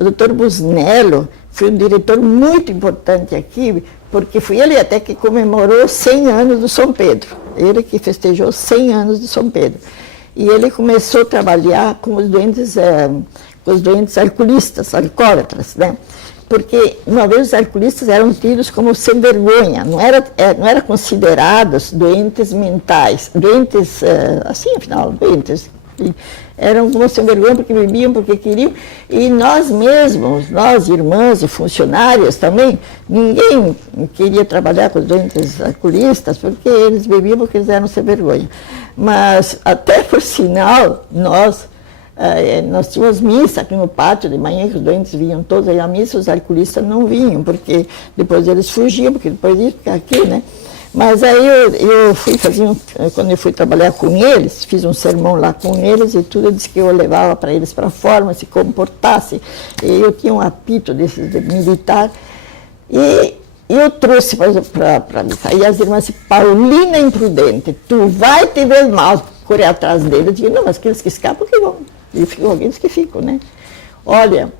O doutor Busnello foi um diretor muito importante aqui, porque foi ele até que comemorou 100 anos do São Pedro. Ele que festejou 100 anos do São Pedro. E ele começou a trabalhar com os doentes alcoolistas, alcoólatras, né? Porque uma vez os alcoolistas eram tidos como sem vergonha, não era considerados doentes mentais, doentes, assim, afinal, doentes, eram como sem vergonha porque bebiam, porque queriam, e nós mesmos, nós irmãs e funcionários também, ninguém queria trabalhar com os doentes alcoolistas porque eles bebiam porque eles eram sem vergonha. Mas, até por sinal, nós tínhamos missa aqui no pátio de manhã, que os doentes vinham todos aí à missa, os alcoolistas não vinham, porque depois eles fugiam, porque depois iam ficar aqui, né? Mas aí eu fui quando eu fui trabalhar com eles, fiz um sermão lá com eles e tudo, eu disse que eu levava para eles para a forma, se comportasse. E eu tinha um apito desses de militar, e eu trouxe para missa. E as irmãs disseram, Paulina imprudente, tu vai te ver mal, correr atrás dele. Eu digo, não, mas aqueles que escapam que vão. E ficam aqueles que ficam, né? Olha,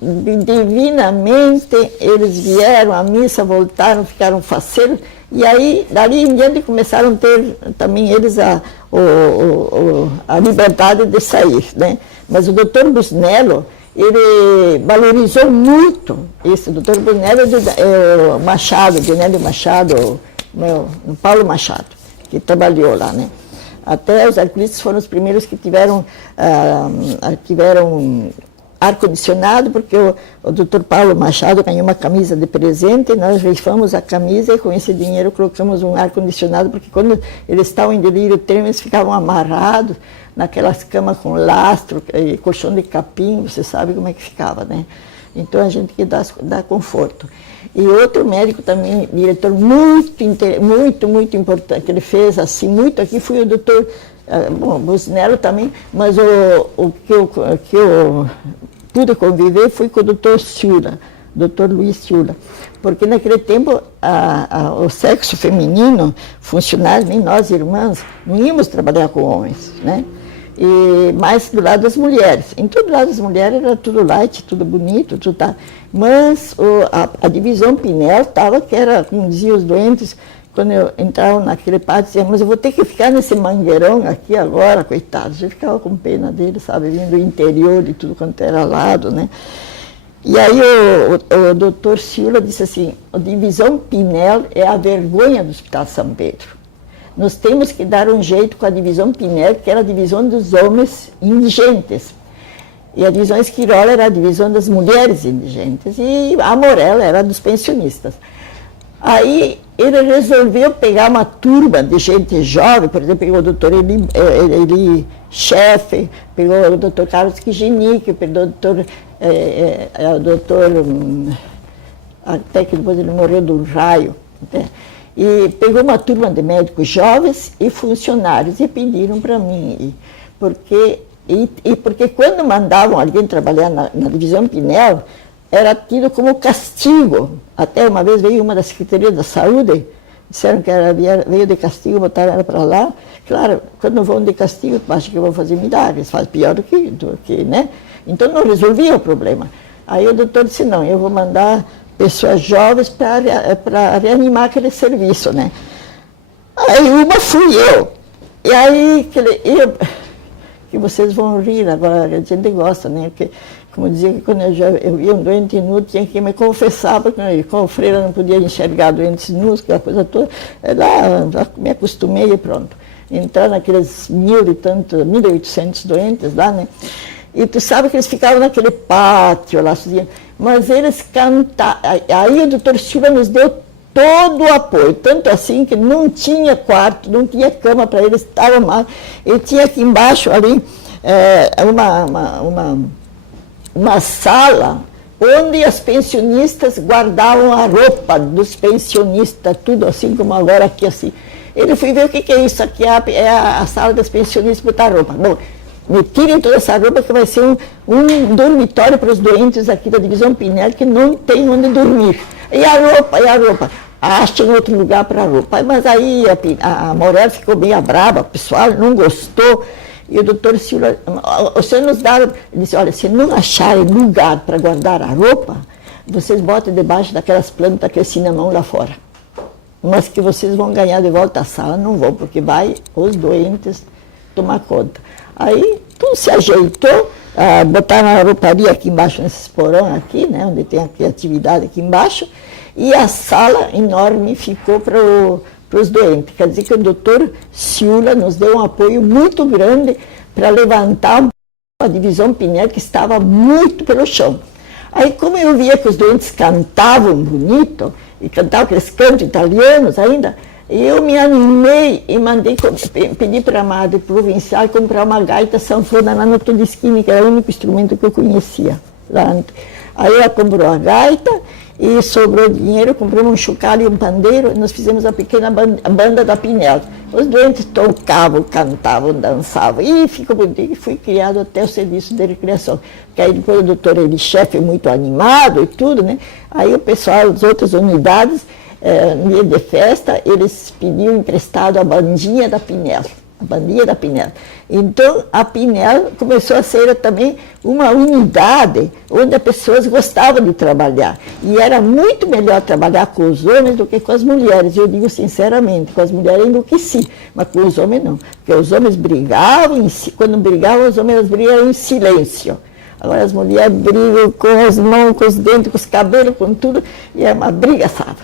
divinamente eles vieram à missa, voltaram, ficaram faceiros, e aí, dali em diante, começaram a ter também eles a liberdade de sair, né? Mas o doutor Busnello, ele valorizou muito isso. O doutor Busnello é o Machado, Genélio Machado, Paulo Machado, que trabalhou lá, né? Até os alcoolistas foram os primeiros que tiveram ar-condicionado, porque o doutor Paulo Machado ganhou uma camisa de presente, nós rifamos a camisa e com esse dinheiro colocamos um ar-condicionado, porque quando eles estavam em delírio tremendo, eles ficavam amarrados naquelas camas com lastro, e colchão de capim, você sabe como é que ficava, né? Então a gente que dá conforto. E outro médico também, diretor muito importante, que ele fez assim muito aqui, foi o doutor, Busnello também, mas o que eu pude conviver foi com o doutor Ciula, doutor Luiz Ciula, porque naquele tempo o sexo feminino, funcionários, nem nós irmãs, não íamos trabalhar com homens, né? E mais do lado das mulheres. Em todo lado das mulheres era tudo light, tudo bonito, tudo tá. Mas a divisão Pinel estava, que era, como diziam os doentes, quando eu entrava naquele pátio, dizia, mas eu vou ter que ficar nesse mangueirão aqui agora, coitados. Eu ficava com pena dele, sabe, vindo do interior de tudo quanto era lado, né? E aí o doutor Ciula disse assim, a divisão Pinel é a vergonha do Hospital São Pedro. Nós temos que dar um jeito com a divisão Pinel, que era a divisão dos homens indigentes. E a divisão Esquirola era a divisão das mulheres indigentes. E a Morella era dos pensionistas. Aí ele resolveu pegar uma turma de gente jovem, por exemplo, pegou o doutor Eli Chefe, pegou o doutor Carlos Kijinic, pegou o doutor até que depois ele morreu do raio, né? E pegou uma turma de médicos jovens e funcionários e pediram para mim, porque quando mandavam alguém trabalhar na divisão Pinel, era tido como castigo. Até uma vez veio uma da Secretaria da Saúde, disseram que veio de castigo, botaram ela para lá. Claro, quando vão de castigo, acham que vão fazer milagres, faz pior do que, né? Então não resolvia o problema. Aí o doutor disse, não, eu vou mandar pessoas jovens para reanimar aquele serviço, né? Aí uma fui eu. E aí, que vocês vão rir agora, a gente gosta, né? Porque, como dizia, que quando eu via um doente nu, tinha que me confessar, porque como freira não podia enxergar doentes nus, aquela coisa toda. Lá já me acostumei e pronto. Entrar naqueles 1.800 doentes lá, né? E tu sabe que eles ficavam naquele pátio lá, mas eles cantavam. Aí o doutor Silva nos deu todo o apoio, tanto assim que não tinha quarto, não tinha cama para eles, estavam mal. E tinha aqui embaixo ali uma sala onde as pensionistas guardavam a roupa dos pensionistas, tudo assim como agora aqui assim. Ele foi ver o que é isso aqui, é a sala das pensionistas botar roupa. Bom, me tirem toda essa roupa que vai ser um dormitório para os doentes aqui da divisão Pinel que não tem onde dormir. E a roupa? Achem outro lugar para a roupa. Mas aí a Morella ficou bem brava, o pessoal não gostou. E o doutor Silva, o senhor nos dá, ele disse, olha, se não acharem lugar para guardar a roupa, vocês botem debaixo daquelas plantas que é cinnamon lá fora. Mas que vocês vão ganhar de volta a sala, não vão, porque vai os doentes tomar conta. Aí tudo se ajeitou, botaram a rouparia aqui embaixo, nesses porão aqui, né, onde tem a criatividade aqui embaixo, e a sala enorme ficou para os doentes. Quer dizer que o doutor Ciula nos deu um apoio muito grande para levantar a divisão Pinel, que estava muito pelo chão. Aí, como eu via que os doentes cantavam bonito, e cantavam aqueles cantos italianos ainda, eu me animei e pedi para a madre provincial comprar uma gaita sanfona lá no Todesquini, que era o único instrumento que eu conhecia. Aí ela comprou a gaita e sobrou dinheiro, compramos um chocalho e um pandeiro, e nós fizemos a pequena banda da Pinel. Os doentes tocavam, cantavam, dançavam, e ficou bonito, e fui criado até o serviço de recreação. Porque aí depois o doutor Elichef, muito animado e tudo, né? Aí o pessoal das outras unidades, no dia de festa, eles pediam emprestado a bandinha da Pinel. A bandinha da Pinel. Então, a Pinel começou a ser também uma unidade onde as pessoas gostavam de trabalhar. E era muito melhor trabalhar com os homens do que com as mulheres. Eu digo sinceramente, com as mulheres enlouqueci, mas com os homens não. Porque os homens brigavam, quando brigavam, os homens brigavam em silêncio. Agora as mulheres brigam com as mãos, com os dentes, com os cabelos, com tudo, e é uma briga, sabe?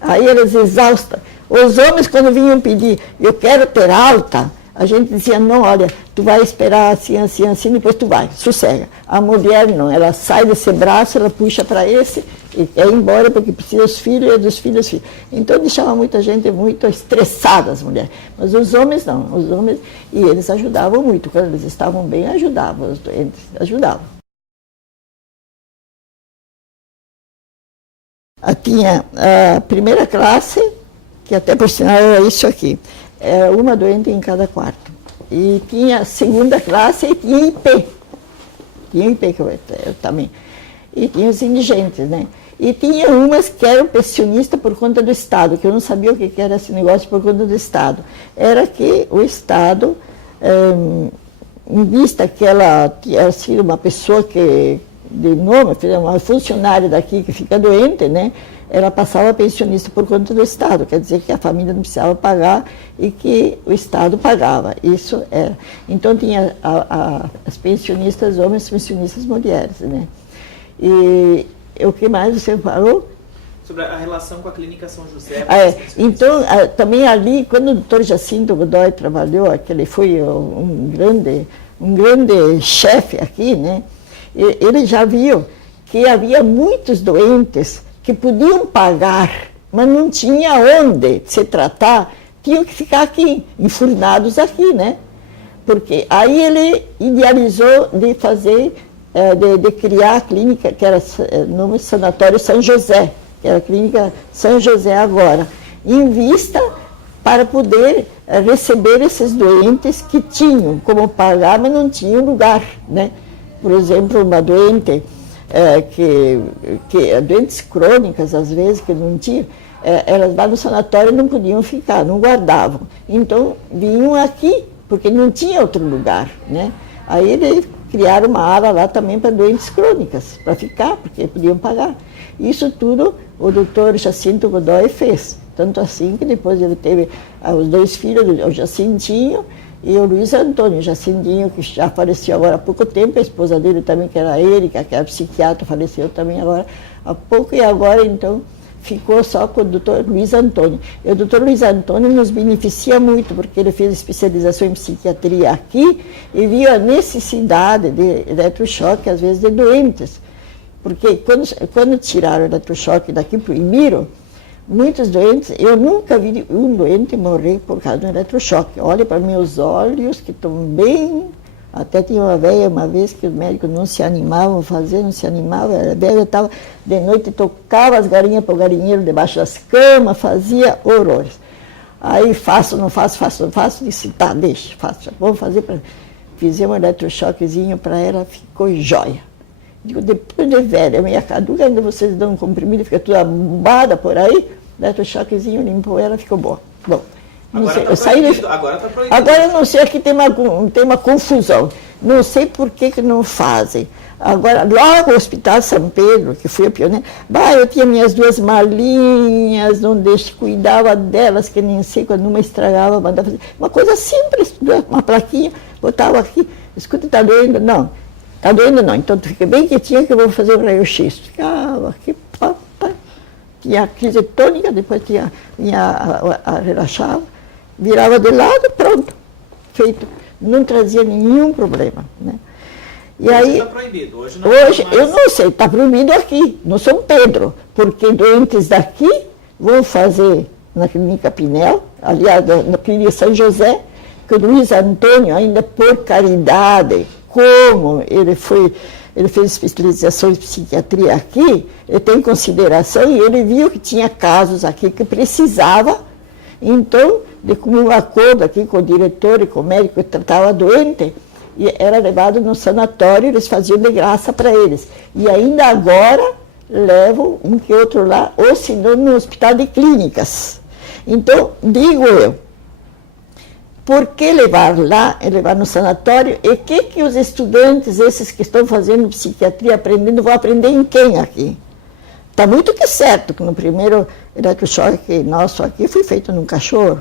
Aí eles exaustam. Os homens, quando vinham pedir, eu quero ter alta, a gente dizia, não, olha, tu vai esperar assim, assim, assim, depois tu vai, sossega. A mulher não, ela sai desse braço, ela puxa para esse e quer ir embora porque precisa dos filhos e dos filhos. Então deixava muita gente muito estressada, as mulheres. Mas os homens não, os homens, e eles ajudavam muito, quando eles estavam bem, ajudavam os doentes, ajudavam. Tinha a primeira classe, que até por sinal era isso aqui, uma doente em cada quarto. E tinha a segunda classe e tinha IP. Tinha IP que eu também. E tinha os indigentes, né? E tinha umas que eram pensionistas por conta do Estado, que eu não sabia o que era esse negócio por conta do Estado. Era que o Estado, em vista que ela tinha sido uma pessoa que, de nome, uma funcionária daqui que fica doente, né? Ela passava pensionista por conta do Estado, quer dizer que a família não precisava pagar e que o Estado pagava, isso era. Então tinha as pensionistas homens, as pensionistas mulheres, né? E o que mais você falou? Sobre a relação com a Clínica São José. Então, também ali, quando o doutor Jacinto Godoy trabalhou, que ele foi um grande chefe aqui, né? Ele já viu que havia muitos doentes que podiam pagar, mas não tinha onde se tratar, tinham que ficar aqui, enfurnados aqui, né? Porque aí ele idealizou de fazer, de criar a clínica, que era no Sanatório São José, que era a Clínica São José agora, em vista para poder receber esses doentes que tinham como pagar, mas não tinham lugar, né? Por exemplo, uma doente doentes crônicas, às vezes, que não tinham, elas lá no sanatório não podiam ficar, não guardavam. Então, vinham aqui, porque não tinha outro lugar, né? Aí eles criaram uma ala lá também para doentes crônicas, para ficar, porque podiam pagar. Isso tudo o doutor Jacinto Godoy fez. Tanto assim que depois ele teve os dois filhos, o Jacintinho e o Luiz Antônio. O Jacintinho, que já faleceu agora há pouco tempo, a esposa dele também, que era Érica, que era psiquiatra, faleceu também agora há pouco, e agora então ficou só com o doutor Luiz Antônio. E o doutor Luiz Antônio nos beneficia muito, porque ele fez especialização em psiquiatria aqui e viu a necessidade de eletrochoque, às vezes, de doentes. Porque quando tiraram o eletrochoque daqui para o Imiro, muitos doentes, eu nunca vi um doente morrer por causa do eletrochoque. Olha para meus olhos, que estão bem. Até tinha uma velha uma vez que os médicos não se animavam a fazer, não se animavam. A velha estava de noite, tocava as galinhas para o galinheiro debaixo das camas, fazia horrores. Aí faço, não faço, faço, não faço, disse, tá, deixa, faço, vamos fazer para. Fizemos um eletrochoquezinho para ela, ficou jóia. Digo, depois de velha, meia caduca, ainda vocês dão um comprimido, fica toda bombada por aí, eletrochoquezinho limpou ela, ficou boa. Bom, Não sei, Agora está proibido. Agora está proibido. Agora eu não sei, aqui tem uma confusão. Não sei por que não fazem. Agora, logo o Hospital São Pedro, que fui a pioneira, eu tinha minhas 2 malinhas, cuidava delas, que nem sei, quando uma estragava, mandava fazer. Uma coisa simples, uma plaquinha, botava aqui, escuta, está doendo? Não. Está doendo? Não. Então tu fica bem quietinha que eu vou fazer o raio-x. Ficava aqui, tinha a crise tônica, depois relaxava, virava de lado, pronto, feito. Não trazia nenhum problema, né? E aí, está proibido. Hoje eu não sei, está proibido aqui, no São Pedro, porque doentes daqui vão fazer na Clínica Pinel, aliás, na Clínica São José, que o Luiz Antônio, ainda por caridade, como ele fez especialização em psiquiatria aqui, ele tem consideração e ele viu que tinha casos aqui que precisava, então, de comum acordo aqui com o diretor e com o médico que tratava doente, e era levado no sanatório, eles faziam de graça para eles. E ainda agora levam um que outro lá, ou se não no hospital de clínicas. Então, digo eu, por que levar lá, levar no sanatório, e o que os estudantes, esses que estão fazendo psiquiatria, aprendendo, vão aprender em quem aqui? Está muito que certo que no primeiro eletrochoque nosso aqui foi feito num cachorro,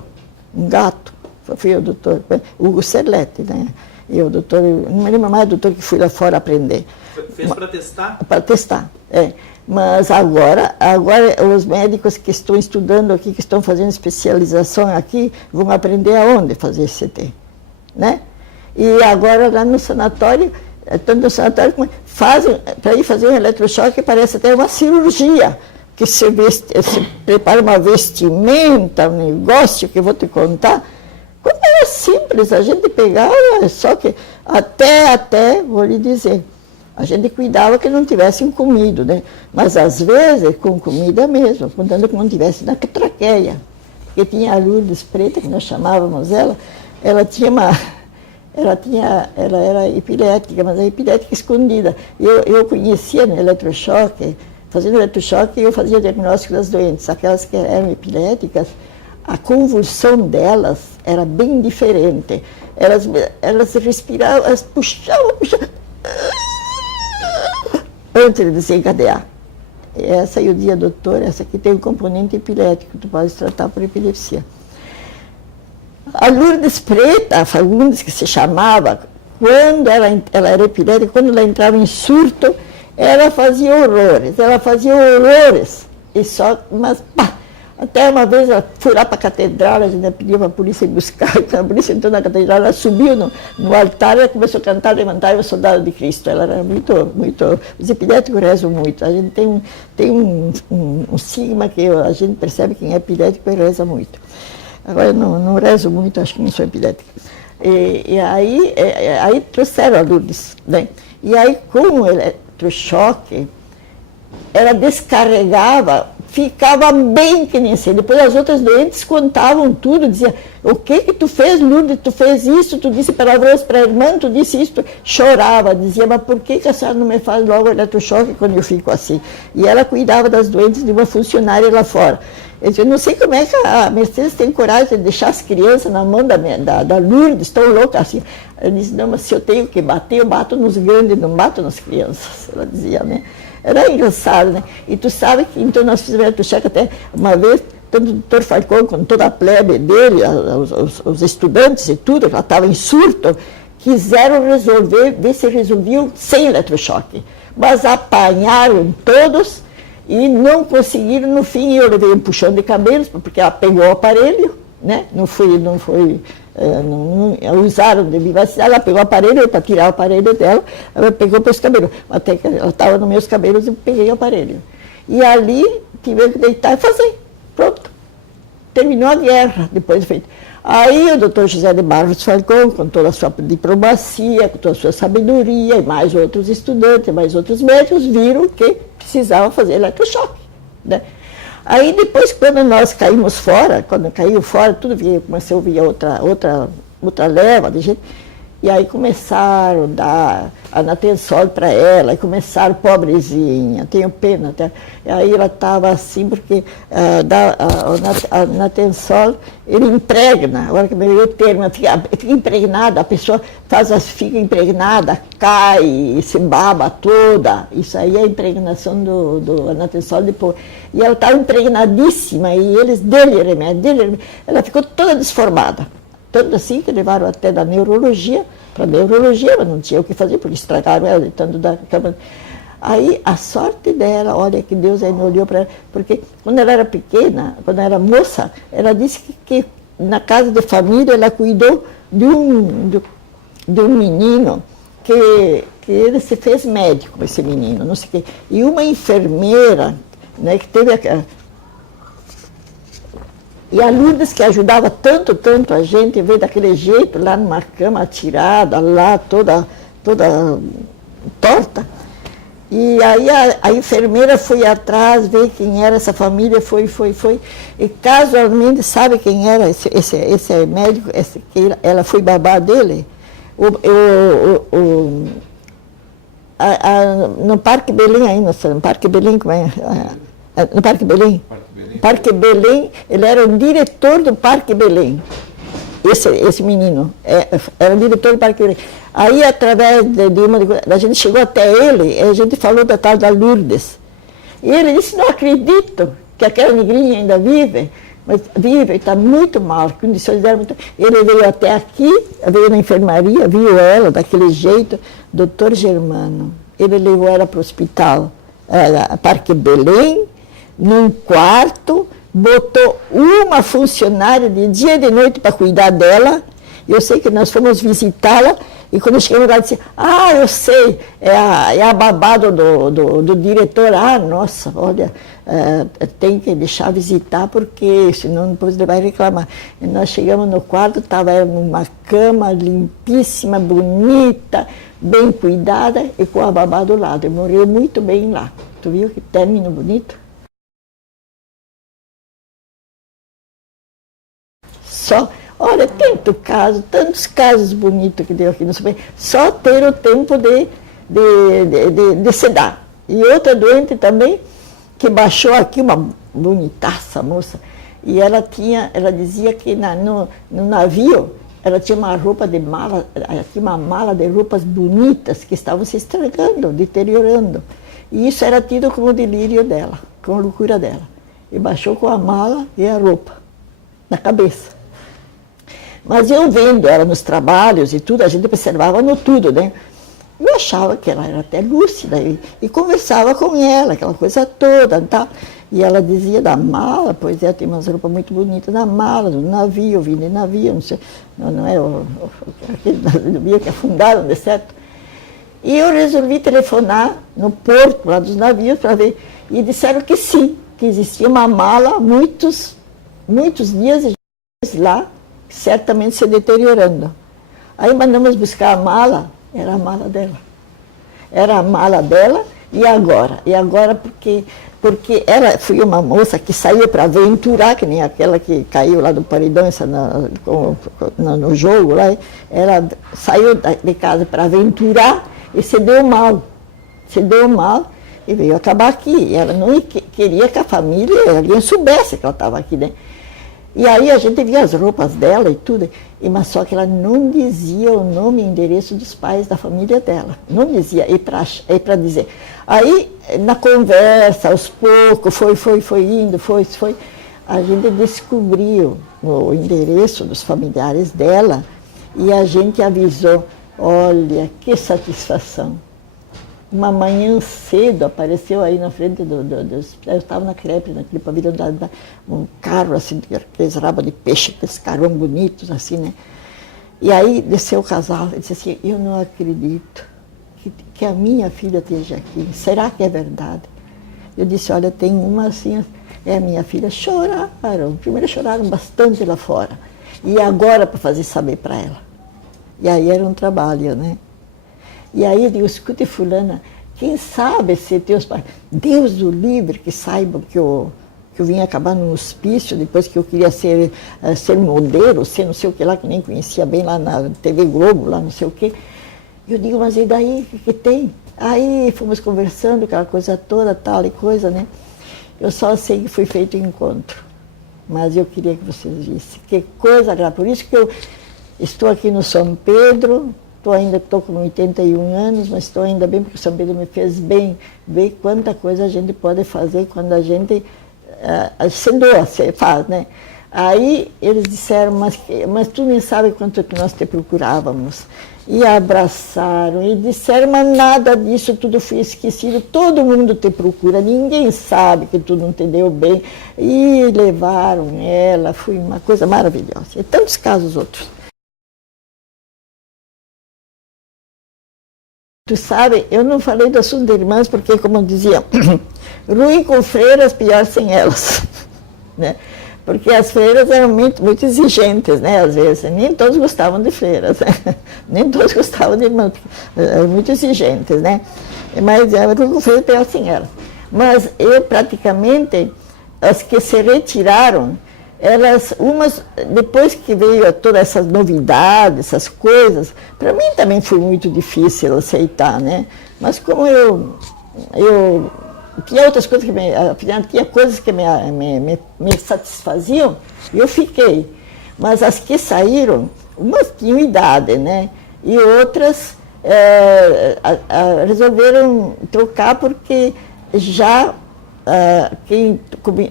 um gato. Foi o doutor Hugo Serletti, né? E o doutor, não me lembro mais do doutor que fui lá fora aprender. Fez para testar? Para testar, é. Mas agora os médicos que estão estudando aqui, que estão fazendo especialização aqui, vão aprender aonde fazer CT, né? E agora lá no sanatório, tanto no sanatório como fazem, para ir fazer um eletrochoque, parece até uma cirurgia, que se prepara uma vestimenta, um negócio que eu vou te contar. Quando era simples, a gente pegava, só que até, vou lhe dizer, a gente cuidava que não tivessem comido, né? Mas às vezes com comida mesmo, contando que não tivesse na traqueia. Porque tinha a Lourdes Preta, que nós chamávamos ela era epilética, mas a epilética escondida. Eu conhecia no eletrochoque, fazendo eletrochoque, eu fazia diagnóstico das doentes, aquelas que eram epiléticas. A convulsão delas era bem diferente. Elas respiravam, elas puxavam, antes de desencadear. Essa eu dizia, doutor, essa aqui tem um componente epilético, tu pode tratar por epilepsia. A Lourdes Preta, a Fagundes, que se chamava, quando ela era epilética, quando ela entrava em surto, ela fazia horrores. Mas pá! Até uma vez ela foi lá para a catedral, a gente pediu para a polícia ir buscar, a polícia entrou na catedral, ela subiu no altar e começou a cantar, levantar o soldado de Cristo. Ela era muito, os epiléticos rezam muito. A gente tem um sigma que a gente percebe que quem é epilético reza muito. Agora não rezo muito, acho que não sou epilética. E aí trouxeram a Lourdes, né? E aí com o eletrochoque, ela descarregava, ficava bem que nem assim. Depois as outras doentes contavam tudo, diziam, o que tu fez, Lourdes? Tu fez isso, tu disse palavrões para a irmã, tu disse isso. Chorava, dizia, mas por que a senhora não me faz logo eletrochoque quando eu fico assim? E ela cuidava das doentes de uma funcionária lá fora. Eu não sei como é que a Mercedes tem coragem de deixar as crianças na mão da Lourdes, tão louca assim. Ela disse, não, mas se eu tenho que bater, eu bato nos grandes, não bato nas crianças. Ela dizia, né? Era engraçado, né? E tu sabe que, então, nós fizemos eletrochoque até uma vez, tanto o doutor Falcão, com toda a plebe dele, os estudantes e tudo, já estava em surto, quiseram ver se resolviam sem eletrochoque. Mas apanharam todos e não conseguiram, no fim, eu levei um puxão de cabelos, porque ela pegou o aparelho, né? Não usaram de vivacidade, ela pegou o aparelho, para tirar o aparelho dela, ela pegou para os cabelos. Até que ela estava nos meus cabelos, eu peguei o aparelho. E ali, tive que deitar e fazer. Pronto. Terminou a guerra, depois de feito. Aí o doutor José de Barros Falcão, com toda a sua diplomacia, com toda a sua sabedoria, e mais outros estudantes, mais outros médicos, viram que precisava fazer eletrochoque, né? Aí depois, quando nós caímos fora, quando caiu fora, tudo comecei a ouvir outra leva de gente, E aí começram a dar Anatensol para ela, e começaram, pobrezinha, tenho pena até. E aí ela estava assim, porque a Anatensol, ele impregna, agora que me veio o termo, fica impregnada, a pessoa fica impregnada, cai, se baba toda. Isso aí é a impregnação do Anatensol depois. E ela estava impregnadíssima, e eles dele remédio, ela ficou toda desformada. Tanto assim que levaram até da neurologia, para a neurologia, mas não tinha o que fazer, porque estragaram ela de tanto da cama. Aí a sorte dela, olha que Deus ainda olhou para ela, porque quando ela era pequena, quando ela era moça, ela disse que na casa de família ela cuidou de um menino que ele se fez médico, esse menino, não sei o quê. E uma enfermeira, né, que teve e a Lourdes, que ajudava tanto a gente, veio daquele jeito, lá numa cama atirada, lá toda torta. E aí a enfermeira foi atrás, ver quem era essa família, foi. E casualmente, sabe quem era esse médico, que ela foi babá dele? No Parque Belém ainda, no Parque Belém, como é? No Parque Belém? Parque Belém, ele era o diretor do Parque Belém. Esse menino era o diretor do Parque Belém. Aí, através a gente chegou até ele, e a gente falou da tal da Lourdes. E ele disse, não acredito que aquela negrinha ainda vive, mas vive, está muito mal, condições dela muito... Ele veio até aqui, veio na enfermaria, viu ela daquele jeito, doutor Germano. Ele levou ela para o hospital, Parque Belém, num quarto, botou uma funcionária de dia e de noite para cuidar dela. Eu sei que nós fomos visitá-la, e quando chegamos lá, disse, eu sei, é a babá do diretor. Nossa, olha, tem que deixar visitar, porque senão depois ele vai reclamar. E nós chegamos no quarto, estava ela numa cama limpíssima, bonita, bem cuidada, e com a babá do lado. E morreu muito bem lá. Tu viu que término bonito? Olha, tantos casos bonitos que deu aqui no Super, só ter o tempo de se dar. E outra doente também, que baixou aqui, uma bonitaça moça, e ela dizia que no navio, ela tinha uma roupa de mala, aqui uma mala de roupas bonitas que estavam se estragando, deteriorando. E isso era tido como delírio dela, como loucura dela. E baixou com a mala e a roupa na cabeça. Mas eu vendo ela nos trabalhos e tudo, a gente observava no tudo, né? Eu achava que ela era até lúcida e conversava com ela, aquela coisa toda, tá? E ela dizia da mala, pois tem umas roupas muito bonitas na mala, do navio, vindo de navio, não sei, não é aquele navio que afundaram, de certo? E eu resolvi telefonar no porto, lá dos navios, para ver, e disseram que sim, que existia uma mala, muitos dias lá, certamente se deteriorando. Aí mandamos buscar a mala, era a mala dela. Era a mala dela, e agora porque ela foi uma moça que saiu para aventurar, que nem aquela que caiu lá do paredão no jogo, lá, ela saiu de casa para aventurar e se deu mal e veio acabar aqui. E ela não queria que a família, alguém soubesse que ela estava aqui, né? E aí a gente via as roupas dela e tudo, mas só que ela não dizia o nome e endereço dos pais da família dela. Não dizia, e para dizer. Aí, na conversa, aos poucos, foi indo, a gente descobriu o endereço dos familiares dela e a gente avisou, olha, que satisfação. Uma manhã cedo apareceu aí na frente eu estava naquele pavilhão, um carro assim, aqueles rabos de peixe, aqueles carvão bonitos assim, né? E aí desceu o casal e disse assim, eu não acredito que a minha filha esteja aqui, será que é verdade? Eu disse, olha, tem uma assim, é a minha filha. Choraram, primeiro choraram bastante lá fora, e agora para fazer saber para ela. E aí era um trabalho, né? E aí eu digo, escute fulana, quem sabe se teus pais, Deus o livre que saibam que o que eu vim acabar no hospício, depois que eu queria ser modelo, ser não sei o que lá, que nem conhecia bem lá na TV Globo, lá não sei o que. Eu digo, mas e daí, o que tem? Aí fomos conversando, aquela coisa toda, tal e coisa, né? Eu só sei que foi feito o encontro, mas eu queria que vocês vissem. Que coisa agradável. Por isso que eu estou aqui no São Pedro, estou com 81 anos, mas estou ainda bem, porque o São Pedro me fez bem ver quanta coisa a gente pode fazer quando a gente se doa, se faz, né? Aí eles disseram, mas tu nem sabe quanto que nós te procurávamos. E abraçaram, e disseram, mas nada disso, tudo foi esquecido, todo mundo te procura, ninguém sabe que tu não te deu bem. E levaram ela, foi uma coisa maravilhosa. E tantos casos outros. Tu sabe, eu não falei do assunto de irmãs, porque, como eu dizia, ruim com freiras, pior sem elas, né? Porque as freiras eram muito exigentes, né, às vezes. Nem todos gostavam de freiras, né? Nem todos gostavam de irmãs, eram muito exigentes, né? Mas era com freiras, pior sem elas. Mas eu, praticamente, as que se retiraram, depois que veio todas essas novidades, essas coisas, para mim também foi muito difícil aceitar, né? Mas como eu tinha outras coisas tinha coisas que me satisfaziam, eu fiquei. Mas as que saíram, umas tinham idade, né? E outras resolveram trocar porque já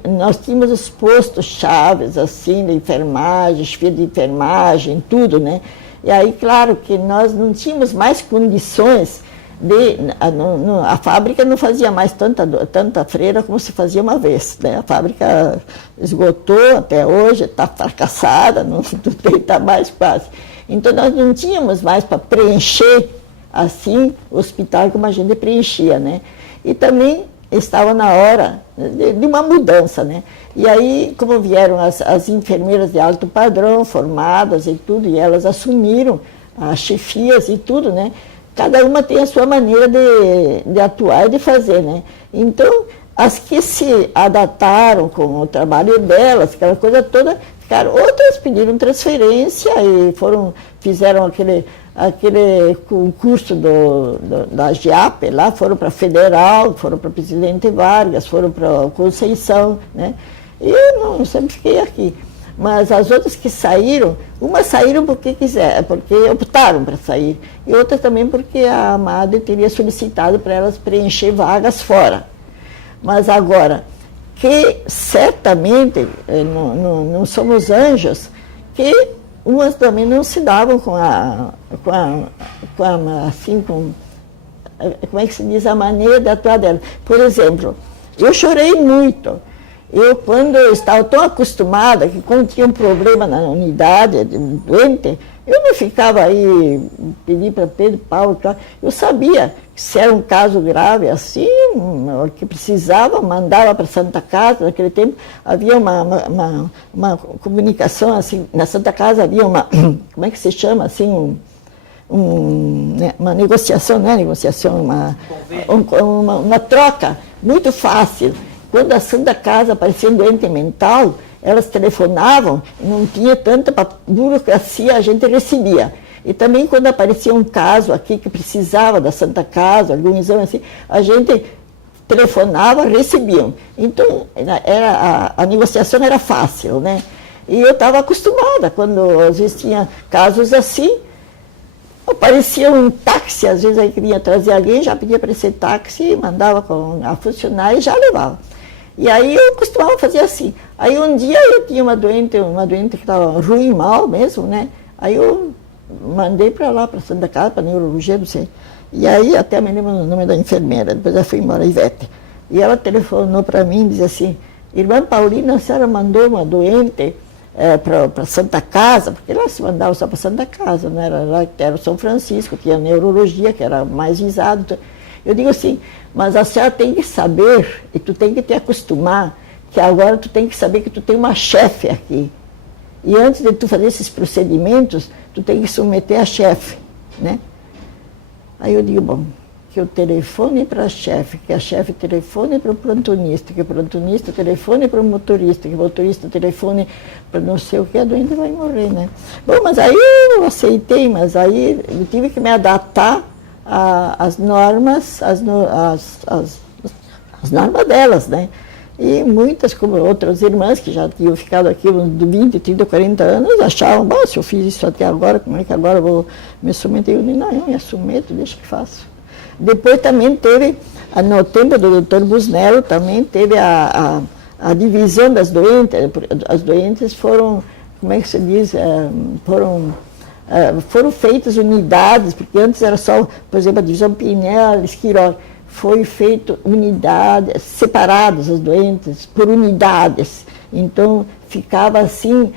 nós tínhamos os postos chaves, assim, de enfermagem, chefia de enfermagem, tudo, né? E aí, claro que nós não tínhamos mais condições a fábrica não fazia mais tanta freira como se fazia uma vez, né? A fábrica esgotou até hoje, está fracassada, não está mais quase. Então nós não tínhamos mais para preencher assim o hospital como a gente preenchia, né? E também estava na hora de uma mudança, né? E aí, como vieram as enfermeiras de alto padrão, formadas e tudo, e elas assumiram as chefias e tudo, né? Cada uma tem a sua maneira de atuar e de fazer, né? Então, as que se adaptaram com o trabalho delas, aquela coisa toda, ficaram. Outras pediram transferência e fizeram aquele concurso da GIAP lá, foram para a Federal, foram para Presidente Vargas, foram para Conceição, né? E eu não, sempre fiquei aqui. Mas as outras que saíram, umas saíram porque quiseram, porque optaram para sair, e outras também porque a madre teria solicitado para elas preencher vagas fora. Mas agora, que certamente não somos anjos, que umas também não se davam como é que se diz, a maneira de atuar dela. Por exemplo, eu chorei muito. Quando eu estava tão acostumada que quando tinha um problema na unidade, doente, eu não ficava aí, pedir para Pedro, Paulo, eu sabia que se era um caso grave assim, que precisava, mandava para a Santa Casa. Naquele tempo havia uma comunicação, assim, na Santa Casa havia como é que se chama, assim, uma negociação, não é negociação, uma troca muito fácil. Quando a Santa Casa aparecia um doente mental, elas telefonavam, não tinha tanta burocracia, a gente recebia. E também quando aparecia um caso aqui que precisava da Santa Casa, algum exame assim, a gente telefonava, recebiam. Então, a negociação era fácil, né? E eu estava acostumada, quando às vezes tinha casos assim, aparecia um táxi, às vezes aí queria trazer alguém, já pedia para esse táxi, mandava com a funcionária e já levava. E aí eu costumava fazer assim. Aí um dia eu tinha uma doente que estava ruim, mal mesmo, né? Aí eu mandei para lá, para Santa Casa, para neurologia, não sei. E aí até me lembro o nome da enfermeira, depois ela foi embora, Ivete. E ela telefonou para mim e disse assim, irmã Paulina, a senhora mandou uma doente para Santa Casa, porque lá se mandava só para Santa Casa, não era lá, que era o São Francisco, tinha neurologia, que era mais visado. Eu digo assim, mas a senhora tem que saber, e tu tem que te acostumar, que agora tu tem que saber que tu tem uma chefe aqui. E antes de tu fazer esses procedimentos, tu tem que submeter a chefe, né? Aí eu digo, bom, que o telefone para a chefe, que a chefe telefone para o plantonista, que o plantonista telefone para o motorista, que o motorista telefone para não sei o que, a doente vai morrer, né? Bom, mas aí eu aceitei, mas aí eu tive que me adaptar às normas, às normas delas, né? E muitas, como outras irmãs que já tinham ficado aqui uns 20, 30, 40 anos, achavam, bom, se eu fiz isso até agora, como é que agora eu vou me submeter? Eu disse, não, eu me submeto, deixa que faço. Depois também teve, no tempo do Dr. Busnello, também teve a divisão das doentes. As doentes foram, como é que se diz, foram feitas unidades, porque antes era só, por exemplo, a divisão Pinel, Esquirol. Foi feito unidades, separadas as doentes, por unidades. Então, ficava assim,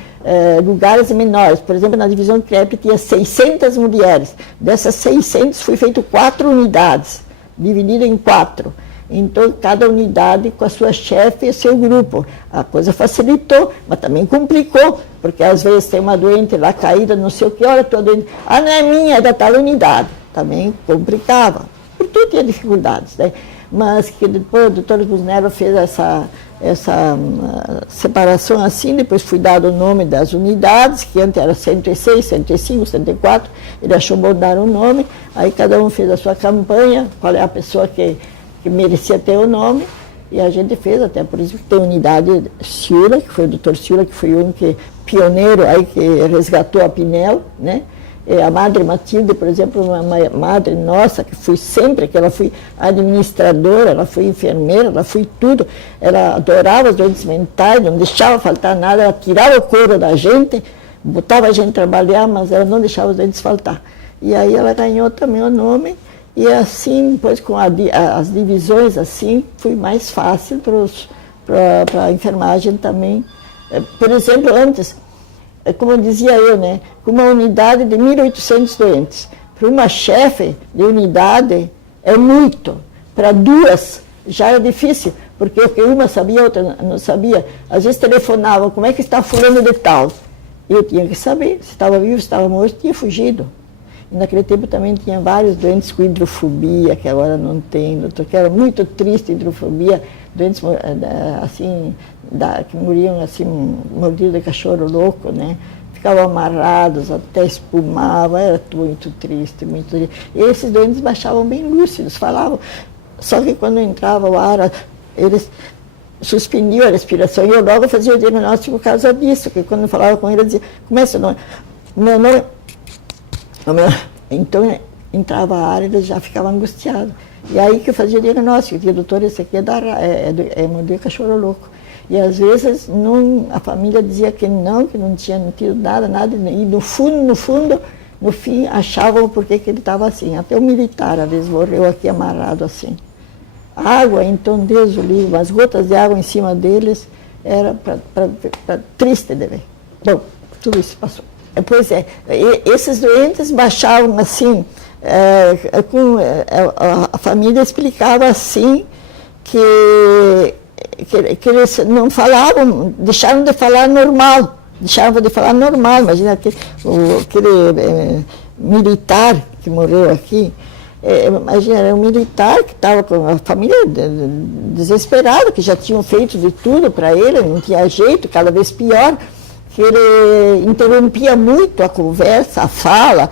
lugares menores. Por exemplo, na divisão CREP tinha 600 mulheres. Dessas 600, foi feito 4 unidades, divididas em 4. Então, cada unidade com a sua chefe e seu grupo. A coisa facilitou, mas também complicou, porque às vezes tem uma doente lá caída, não sei o que, olha, tua doente, não é minha, é da tal unidade. Também complicava. Por tudo tinha dificuldades, né? Mas que depois o doutor Busnello fez essa separação assim, depois foi dado o nome das unidades, que antes era 106, 105, 104, ele achou bom dar o nome, aí cada um fez a sua campanha, qual é a pessoa que merecia ter o nome, e a gente fez, até por isso que tem a unidade Ciula, que foi o doutor Ciula, que foi um pioneiro aí que resgatou a Pinel, né? A Madre Matilde, por exemplo, uma madre nossa, que foi sempre, que ela foi administradora, ela foi enfermeira, ela foi tudo. Ela adorava os doentes mentais, não deixava faltar nada, ela tirava o couro da gente, botava a gente trabalhar, mas ela não deixava os doentes faltar. E aí ela ganhou também o nome, e assim, depois com as divisões, assim, foi mais fácil para a enfermagem também. Por exemplo, antes, como dizia eu, né, com uma unidade de 1.800 doentes. Para uma chefe de unidade é muito. Para 2 já é difícil, porque o que uma sabia, a outra não sabia. Às vezes telefonava, como é que está fulano de tal? Eu tinha que saber se estava vivo, se estava morto, tinha fugido. E naquele tempo também tinha vários doentes com hidrofobia, que agora não tem, doutor, que era muito triste, hidrofobia, doentes assim, que morriam assim, mordidos de cachorro louco, né? Ficavam amarrados, até espumavam, era muito triste, muito triste. E esses doentes baixavam bem lúcidos, falavam, só que quando entrava o ar, eles suspendiam a respiração, e eu logo fazia o diagnóstico por causa disso, que quando eu falava com ele, eu dizia, como é seu nome? Meu nome... Então, entrava a ar, ele já ficava angustiado. E aí que eu fazia o diagnóstico, eu dizia, doutor, esse aqui é morder cachorro louco. E às vezes a família dizia que não tinha tido nada, e no fundo, no fim, achavam por que ele estava assim. Até o militar, às vezes, morreu aqui amarrado assim. Água, então, Deus o livre, as gotas de água em cima deles, era para triste de ver. Bom, tudo isso passou. Pois é, esses doentes baixavam assim, a família explicava assim que eles não falavam, deixaram de falar normal, imagina aquele militar que morreu aqui, imagina, era um militar que estava com a família desesperada, que já tinham feito de tudo para ele, não tinha jeito, cada vez pior, que ele interrompia muito a conversa, a fala,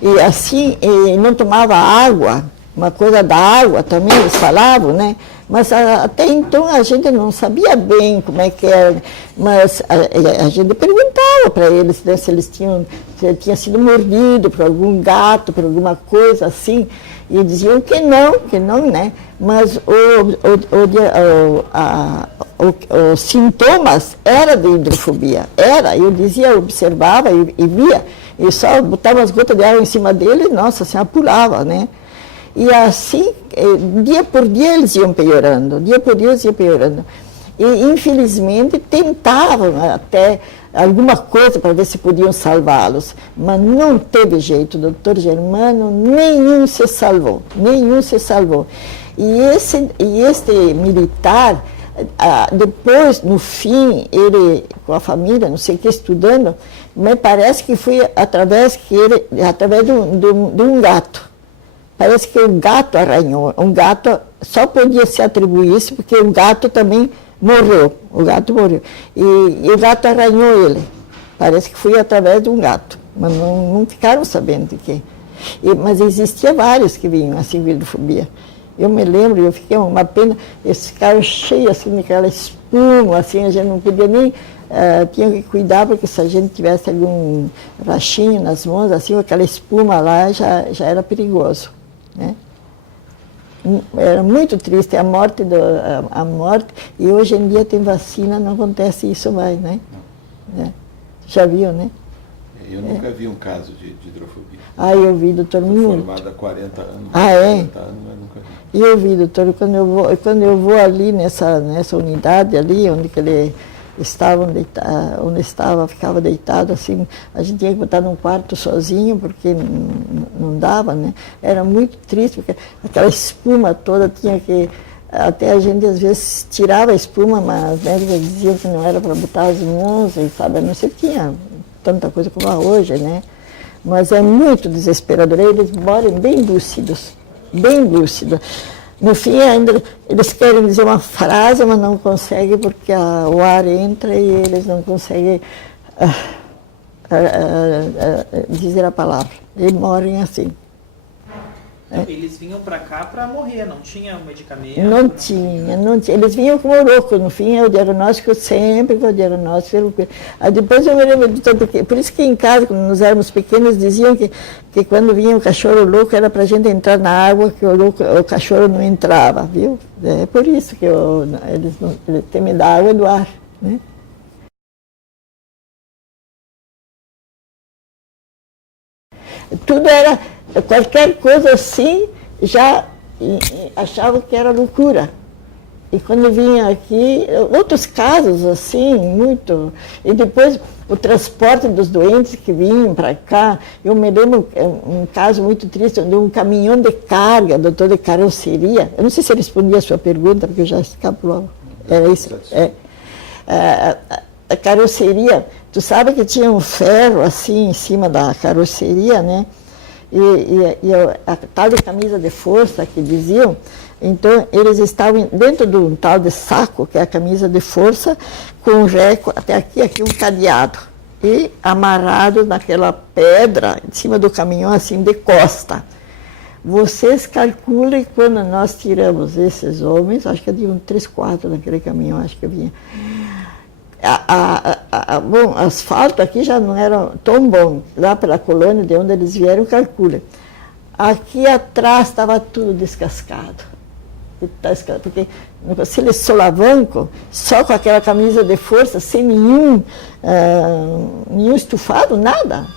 e assim, não tomava água, uma coisa da água também, eles falavam, né? Mas até então a gente não sabia bem como é que era, mas a gente perguntava para eles, né, se tinha sido mordido por algum gato, por alguma coisa assim, e diziam que não, né? Mas os sintomas eram de hidrofobia, eu dizia, eu observava e via, e só botava as gotas de água em cima dele, nossa senhora, pulava, né? E assim, dia por dia eles iam piorando, E infelizmente tentavam até alguma coisa para ver se podiam salvá-los, mas não teve jeito, o doutor Germano, nenhum se salvou. E este militar, depois, no fim, ele, com a família, não sei o que, estudando, me parece que foi através de um gato. Parece que o gato arranhou. Um gato só podia se atribuir isso porque o gato também morreu. O gato morreu. E o gato arranhou ele. Parece que foi através de um gato. Mas não ficaram sabendo de quem. Mas existia vários que vinham assim, com hidrofobia. Eu me lembro, eu fiquei uma pena, eles ficaram cheios assim, daquela espuma, assim, a gente não podia nem, tinha que cuidar, porque se a gente tivesse algum rachinho nas mãos, assim, aquela espuma lá já era perigoso, né? Era muito triste a morte, e hoje em dia tem vacina, não acontece isso mais, né? Já viu, né? Eu nunca vi um caso de hidrofobia. Eu vi, doutor, muito. Formada há 40 anos. 40 anos, mas nunca vi. E eu vi, doutor, quando eu vou ali nessa unidade ali, onde que ele estava, ficava deitado, assim, a gente tinha que botar num quarto sozinho, porque não dava, né? Era muito triste, porque aquela espuma toda tinha que... Até a gente, às vezes, tirava a espuma, mas os médicos diziam que não era para botar as mãos, e, sabe, não sei, tinha tanta coisa como há hoje, né? Mas é muito desesperador. Eles moram bem lúcidos, bem lúcidos. No fim, ainda eles querem dizer uma frase, mas não conseguem, porque o ar entra e eles não conseguem dizer a palavra. Eles morrem assim. Eles vinham para cá para morrer, não tinha medicamento? Não tinha. Eles vinham como loucos. No fim, o diagnóstico sempre foi o diagnóstico. Depois eu me lembro de tudo. Por isso que em casa, quando nós éramos pequenos, diziam que quando vinha o cachorro louco era para a gente entrar na água, que o cachorro não entrava, viu? É por isso que eles temem da água e do ar, né? Tudo era, qualquer coisa assim, já achavam que era loucura. E quando vinha aqui, outros casos assim, muito. E depois o transporte dos doentes que vinham para cá. Eu me lembro um caso muito triste, onde um caminhão de carga, doutor, de carroceria. Eu não sei se eu respondi a sua pergunta, porque eu já escapo logo. Era isso. A carroceria, tu sabe que tinha um ferro assim em cima da carroceria, né? E a tal de camisa de força que diziam, então eles estavam dentro de um tal de saco, que é a camisa de força, com um reco, até aqui um cadeado, e amarrado naquela pedra em cima do caminhão, assim, de costa. Vocês calculem quando nós tiramos esses homens, acho que havia 3, 4 naquele caminhão, acho que havia. Bom, asfalto aqui já não era tão bom, lá pela colônia de onde eles vieram, calcula. Aqui atrás estava tudo descascado. Porque se eles solavancam, só com aquela camisa de força, sem nenhum estufado, nada.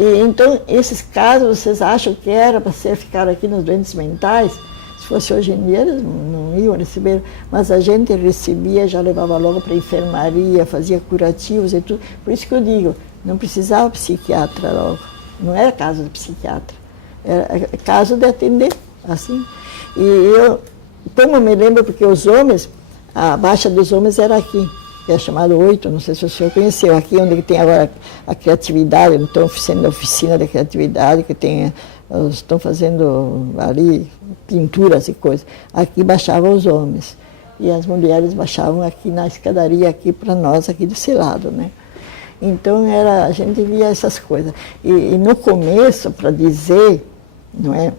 E, então, esses casos, vocês acham que era para ficar aqui nos doentes mentais? Se fosse hoje em dia, eles não iam receber, mas a gente recebia, já levava logo para a enfermaria, fazia curativos e tudo. Por isso que eu digo, não precisava psiquiatra logo, não era caso de psiquiatra, era caso de atender, assim. E eu, como me lembro, porque os homens, a baixa dos homens era aqui, que é chamado 8, não sei se o senhor conheceu, aqui onde tem agora a criatividade, estão sendo a oficina de criatividade, que tem... Estão fazendo ali pinturas e coisas. Aqui baixavam os homens. E as mulheres baixavam aqui na escadaria, aqui para nós, aqui desse lado, né? Então, a gente via essas coisas. E no começo, para dizer, não é?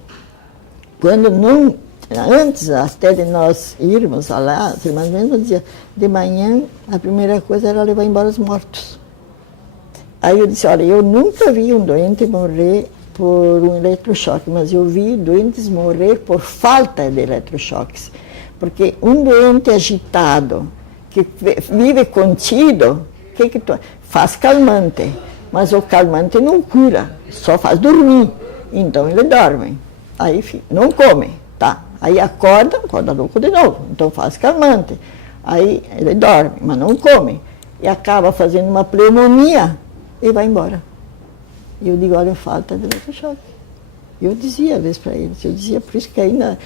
Quando não... Antes até de nós irmos lá, as irmãs mesmo diziam, de manhã, a primeira coisa era levar embora os mortos. Aí eu disse, olha, eu nunca vi um doente morrer por um eletrochoque, mas eu vi doentes morrer por falta de eletrochoques. Porque um doente agitado, que vive contido, que faz calmante, mas o calmante não cura, só faz dormir. Então ele dorme, aí não come, tá? Aí acorda louco de novo, então faz calmante. Aí ele dorme, mas não come, e acaba fazendo uma pneumonia e vai embora. E eu digo, olha, falta de eletrochoque. Eu dizia às vezes para eles, por isso que ainda,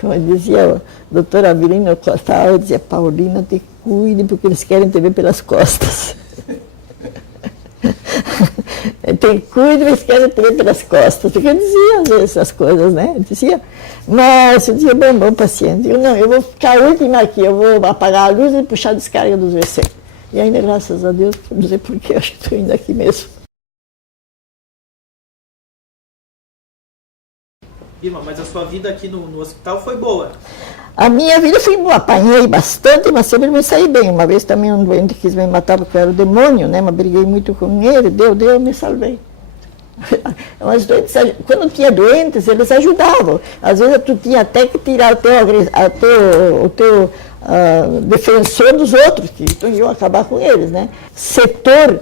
como dizia o doutor Avelino Costa, eu dizia, Paulina, te cuide, porque eles querem te ver pelas costas. Tem cuida, mas esquece também pelas costas. Porque eu dizia às vezes essas coisas, né? Eu dizia, mas eu dizia, bom, paciente. Eu não, eu vou ficar a última aqui, eu vou apagar a luz e puxar a descarga dos WC. E ainda, graças a Deus, não sei porquê, acho que estou indo aqui mesmo. Irmã, mas a sua vida aqui no hospital foi boa? A minha vida foi boa, apanhei bastante, mas sempre me saí bem. Uma vez também um doente quis me matar porque eu era o demônio, né? Mas briguei muito com ele, deu, me salvei. Mas doentes, quando tinha doentes, eles ajudavam. Às vezes tu tinha até que tirar o teu defensor dos outros, que então iam acabar com eles, né? Setor,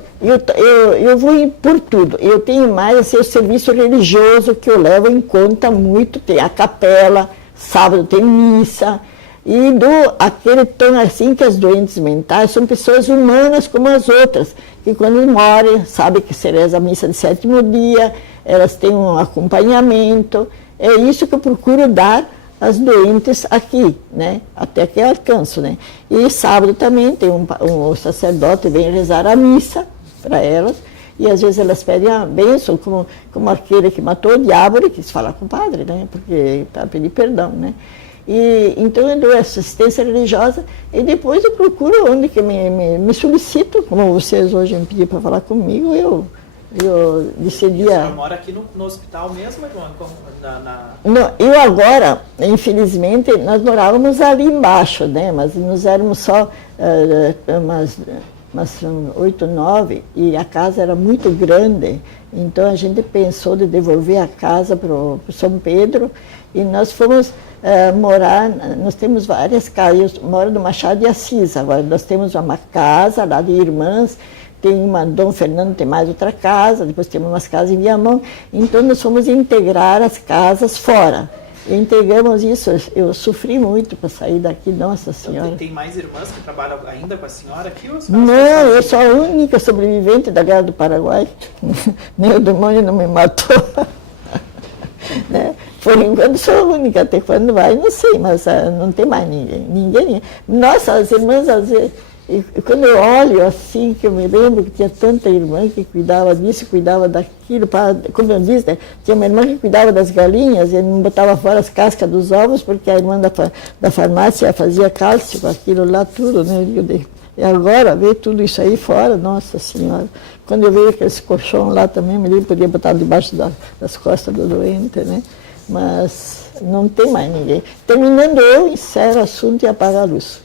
eu vou por tudo. Eu tenho mais assim, o serviço religioso que eu levo em conta muito, tem a capela, sábado tem missa, e dou aquele tom assim que as doentes mentais são pessoas humanas como as outras, que quando morrem, sabe que se reza a missa de 7º dia, elas têm um acompanhamento, é isso que eu procuro dar às doentes aqui, né, até que eu alcanço, né. E sábado também tem um sacerdote vem rezar a missa para elas, e às vezes elas pedem a bênção, como aquele que matou o diabo, ele quis falar com o padre, né, porque para pedir perdão, né. E, então eu dou assistência religiosa e depois eu procuro onde que me solicito, como vocês hoje me pediram para falar comigo, eu decidi... Você mora aqui no hospital mesmo, irmã? Não, eu agora, infelizmente, nós morávamos ali embaixo, né, mas nós éramos só umas 8, 9, e a casa era muito grande, então a gente pensou de devolver a casa para o São Pedro, e nós fomos morar, nós temos várias casas, eu moro no Machado de Assis, agora nós temos uma casa lá de irmãs, tem uma, Dom Fernando tem mais outra casa, depois temos umas casas em Viamão, então nós fomos integrar as casas fora. E integramos isso, eu sofri muito para sair daqui, nossa senhora. Então, tem mais irmãs que trabalham ainda com a senhora aqui? Ou não, eu sou a única sobrevivente da Guerra do Paraguai, nem o demônio não me matou. Né? Por enquanto sou a única, até quando vai, não sei, mas não tem mais ninguém. Nossa, as irmãs, às vezes, quando eu olho assim, que eu me lembro que tinha tanta irmã que cuidava disso, cuidava daquilo, como eu disse, né? Tinha uma irmã que cuidava das galinhas e não botava fora as cascas dos ovos, porque a irmã da farmácia fazia cálcio com aquilo lá, tudo, né? E agora, ver tudo isso aí fora, nossa senhora. Quando eu vejo aqueles colchão lá também, me lembro, podia botar debaixo das costas do doente, né? Mas não tem mais ninguém. Terminando eu, encerro o assunto e apago a luz.